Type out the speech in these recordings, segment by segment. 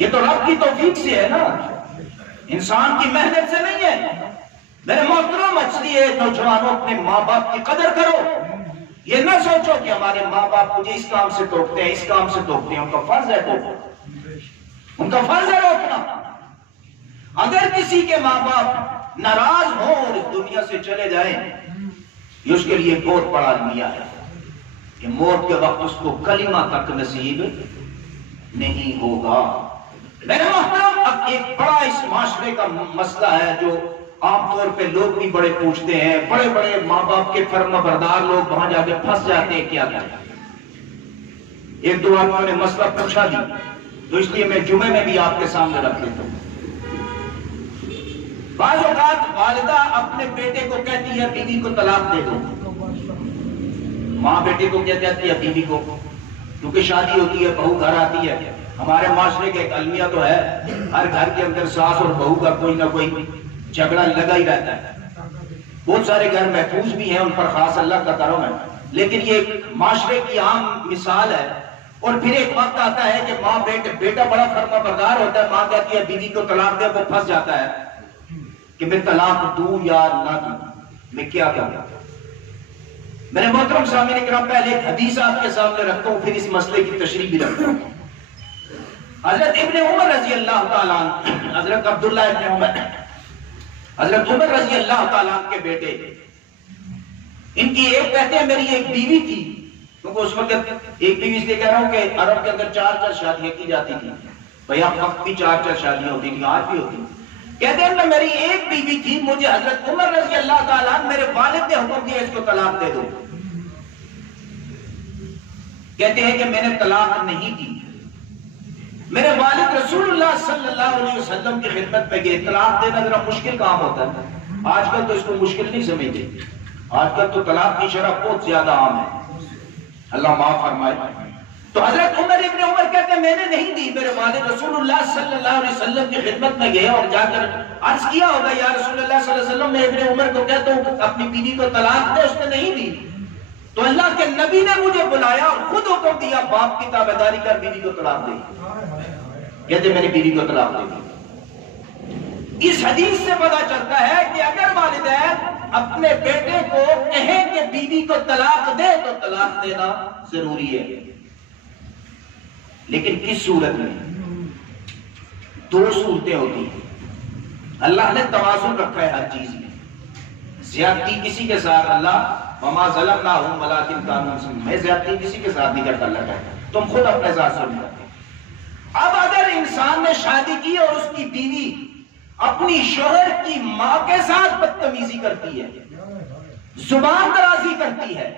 یہ تو رب کی توفیق سے ہے نا، انسان کی محنت سے نہیں ہے۔ میرے محترم اچھی ہے نوجوانوں، اپنے ماں باپ کی قدر کرو، یہ نہ سوچو کہ ہمارے ماں باپ مجھے اس کام سے ٹوکتے ہیں، اس کام سے ٹوکتے ہیں، ان کا فرض ہے ٹوکنا، ان کا فرض ہے روکنا۔ اگر کسی کے ماں باپ ناراض ہوں اور اس دنیا سے چلے جائیں، یہ اس کے لیے بہت بڑا المیہ ہے کہ موت کے وقت اس کو کلمہ تک نصیب نہیں ہوگا۔ میرے محترم، اب ایک بڑا اس معاشرے کا مسئلہ ہے جو عام طور پہ لوگ بھی بڑے پوچھتے ہیں، بڑے بڑے ماں باپ کے فرما بردار لوگ وہاں جا کے پھنس جاتے ہیں، کیا کریں؟ ایک دو آدمیوں نے مسئلہ پوچھا بھی، تو اس لیے میں جمعے میں بھی آپ کے سامنے رکھ دیتا ہوں۔ بعض اوقات والدہ اپنے بیٹے کو کہتی ہے بیوی کو طلاق دے دو، ماں بیٹے کو کیا کہتی ہے بیوی کو، کیونکہ شادی ہوتی ہے، بہو گھر آتی ہے۔ ہمارے معاشرے کے ایک المیہ تو ہے، ہر گھر کے اندر ساس اور بہو کا کوئی نہ کوئی جھگڑا لگا ہی رہتا ہے۔ بہت سارے گھر محفوظ بھی ہیں، ان پر خاص اللہ کا کرم ہے، لیکن یہ ایک معاشرے کی عام مثال ہے۔ اور پھر ایک وقت آتا ہے کہ ماں بیٹا بڑا فرما بردار ہوتا ہے، ماں کہتی ہے بیوی کو طلاق دے، وہ پھنس جاتا ہے کہ میں طلاق دوں یا نہ دوں، میں کیا کروں؟ میرے محترم سامعین کرام، پہلے ایک حدیث آپ کے سامنے رکھتا ہوں، پھر اس مسئلے کی تشریح بھی رکھتا ہوں۔ حضرت ابن عمر رضی اللہ تعالیٰ عنہ، حضرت عبداللہ ابن عمر، حضرت عمر رضی اللہ تعالیٰ عنہ کے بیٹے، ان کی ایک کہتے ہیں میری ایک بیوی تھی، کیونکہ اس وقت ایک بیوی اس لیے کہہ رہا ہوں کہ عرب کے اندر 4 شادیاں کی جاتی تھی، بھئی اب وقت بھی 4 شادیاں ہوتی تھیں، آج بھی ہوتی ہیں۔ کہتے ہیں میری ایک بیوی تھی، مجھے حضرت عمر رضی اللہ تعالیٰ عنہ میرے والد نے حکم دیا اس کو طلاق دے دو۔ کہتے ہیں کہ میں نے طلاق نہیں دی، میرے والد رسول اللہ صلی اللہ علیہ وسلم کی خدمت میں گئے۔ طلاق دینا ذرا مشکل کام ہوتا ہے، آج کل تو اس کو مشکل نہیں سمجھتے، آج کل تو طلاق کی شرح بہت زیادہ عام ہے، اللہ معاف فرمائے۔ تو حضرت عمر ابن عمر کہتے ہیں میں نے نہیں دی، میرے والد رسول اللہ صلی اللہ علیہ وسلم کی خدمت میں گئے اور جا کر عرض کیا ہوگا یا رسول اللہ صلی اللہ علیہ وسلم، میں ابن عمر کو کہتا ہوں کہ اپنی بیوی کو طلاق دے، اس نے نہیں دی۔ تو اللہ کے نبی نے مجھے بلایا اور خود حکم دیا باپ کی تابعداری کر، بیوی کو طلاق دے۔ کہتے میری بیوی کو طلاق دے دی۔ اس حدیث سے پتہ چلتا ہے کہ اگر والدین اپنے بیٹے کو کہیں کہ بیوی کو طلاق دے تو طلاق دینا ضروری ہے، لیکن کس صورت میں؟ 2 صورتیں ہوتی ہیں۔ اللہ نے توازن رکھا ہے ہر چیز میں، زیادتی کسی کے ساتھ اللہ وما ظلمناہم ولکن کانوا یظلمون، میں زیادتی کسی کے ساتھ نہیں کرتا، اللہ کہتا ہے تم خود اپنے ساتھ سمجھتے۔ اب اگر انسان نے شادی کی اور اس کی بیوی اپنی شوہر کی ماں کے ساتھ بدتمیزی کرتی ہے، زبان درازی کرتی ہے،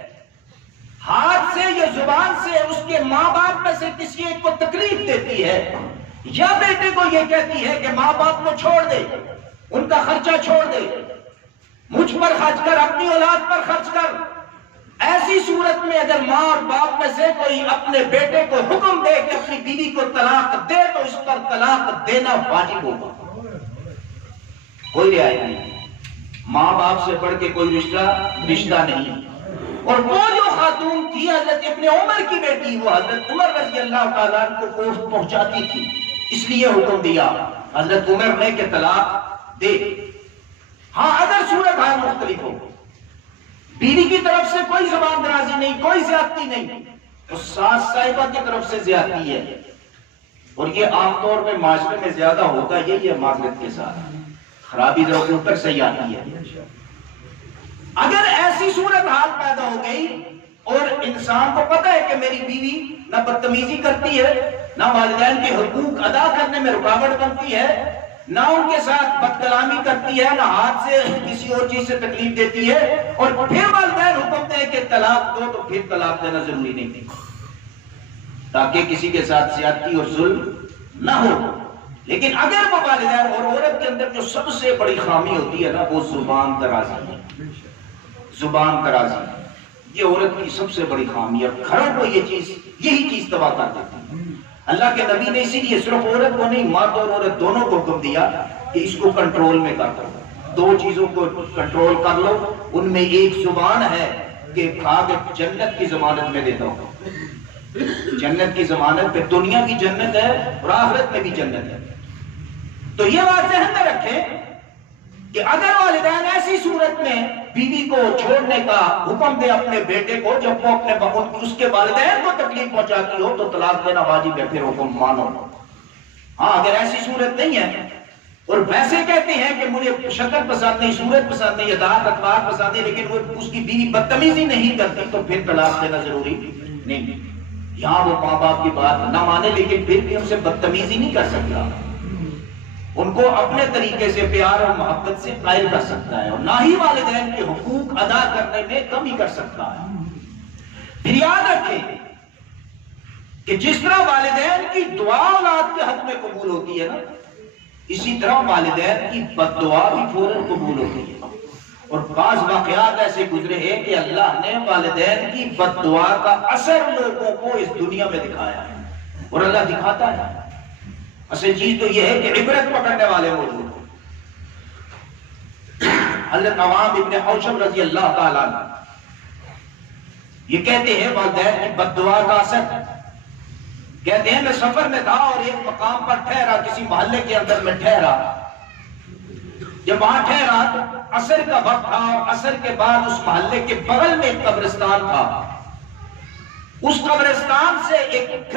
ہاتھ سے یا زبان سے اس کے ماں باپ میں سے کسی ایک کو تکلیف دیتی ہے، یا بیٹے کو یہ کہتی ہے کہ ماں باپ کو چھوڑ دے، ان کا خرچہ چھوڑ دے، مجھ پر خرچ کر، اپنی اولاد پر خرچ کر، ایسی صورت میں اگر ماں اور باپ میں سے کوئی اپنے بیٹے کو حکم دے کہ اپنی بیوی کو طلاق دے تو اس پر طلاق دینا واجب ہوگا، کوئی رعایت نہیں، ماں باپ سے بڑھ کے کوئی رشتہ نہیں۔ اور وہ جو خاتون تھی حضرت ابن عمر کی بیٹی، وہ حضرت عمر رضی اللہ تعالیٰ عنہ کو گوشت پہنچاتی تھی، اس لیے حکم دیا حضرت عمر نے کہ طلاق دے۔ ہاں اگر صورتحال مختلف ہو، بیوی کی طرف سے کوئی زبان درازی نہیں، کوئی زیادتی نہیں، تو ساس صاحبہ کی طرف سے زیادتی ہے، اور یہ عام طور پہ معاشرے میں زیادہ ہوتا یہی ہے، معذرت کے ساتھ خرابی ذرا اوپر سے ہی آتی ہے۔ اگر ایسی صورتحال پیدا ہو گئی اور انسان کو پتہ ہے کہ میری بیوی نہ بدتمیزی کرتی ہے، نہ والدین کے حقوق ادا کرنے میں رکاوٹ بنتی ہے، نہ ان کے ساتھ بد کلامی کرتی ہے، نہ ہاتھ سے کسی اور چیز سے تکلیف دیتی ہے، اور پھر والدین حکم دیں کہ طلاق دو، تو پھر طلاق دینا ضروری نہیں، تاکہ کسی کے ساتھ زیادتی اور ظلم نہ ہو۔ لیکن اگر وہ والدین اور عورت کے اندر جو سب سے بڑی خامی ہوتی ہے نا، وہ زبان درازی ہے، زبان درازی، یہ عورت کی سب سے بڑی خامی ہے، گھروں کو یہی چیز تباہ کر دیتی ہے۔ اللہ کے نبی نے اسی لیے صرف عورت کو نہیں، مرد اور عورت دونوں کو حکم دیا کہ اس کو کنٹرول میں کر دو، 2 چیزوں کو کنٹرول کر لو، ان میں ایک زبان ہے کہ کھا کے جنت کی ضمانت میں دیتا ہوں، جنت کی ضمانت پہ دنیا کی جنت ہے اور آخرت میں بھی جنت ہے. تو یہ بات ذہن میں رکھیں کہ اگر والدین ایسی صورت میں بیوی کو چھوڑنے کا حکم دے اپنے بیٹے کو جب وہ اپنے اس کے والدین کو تکلیف پہنچاتی ہو تو طلاق دینا واجب ہے، پھر حکم مانو. ہاں اگر ایسی صورت نہیں ہے اور ویسے کہتے ہیں کہ مجھے شکل پسند نہیں، صورت پسند نہیں، اطاعت اطوار پسند نہیں، لیکن وہ اس کی بیوی بدتمیزی نہیں کرتی تو پھر طلاق دینا ضروری نہیں. یہاں وہ ماں باپ کی بات نہ مانے لیکن پھر بھی ان سے بدتمیزی نہیں کر سکتا، ان کو اپنے طریقے سے پیار اور محبت سے قائل کر سکتا ہے اور نہ ہی والدین کے حقوق ادا کرنے میں کمی کر سکتا ہے. پھر یاد رکھیں کہ جس طرح والدین کی دعا اولاد کے حق میں قبول ہوتی ہے نا، اسی طرح والدین کی بد دعا بھی فوراً قبول ہوتی ہے. اور بعض واقعات ایسے گزرے ہیں کہ اللہ نے والدین کی بد دعا کا اثر لوگوں کو اس دنیا میں دکھایا ہے اور اللہ دکھاتا ہے. اصل چیز تو یہ ہے کہ عبرت پکڑنے والے موجود ہیں. حضرت نوام ابن حوشب رضی اللہ تعالیٰ یہ کہتے ہیں والدین کی بد دعا کا اثر. کہتے ہیں میں سفر میں تھا اور ایک مقام پر ٹھہرا، کسی محلے کے اندر میں ٹھہرا. جب وہاں ٹھہرا تو عصر کا وقت تھا اور عصر کے بعد اس محلے کے بغل میں ایک قبرستان تھا. اس قبرستان سے ایک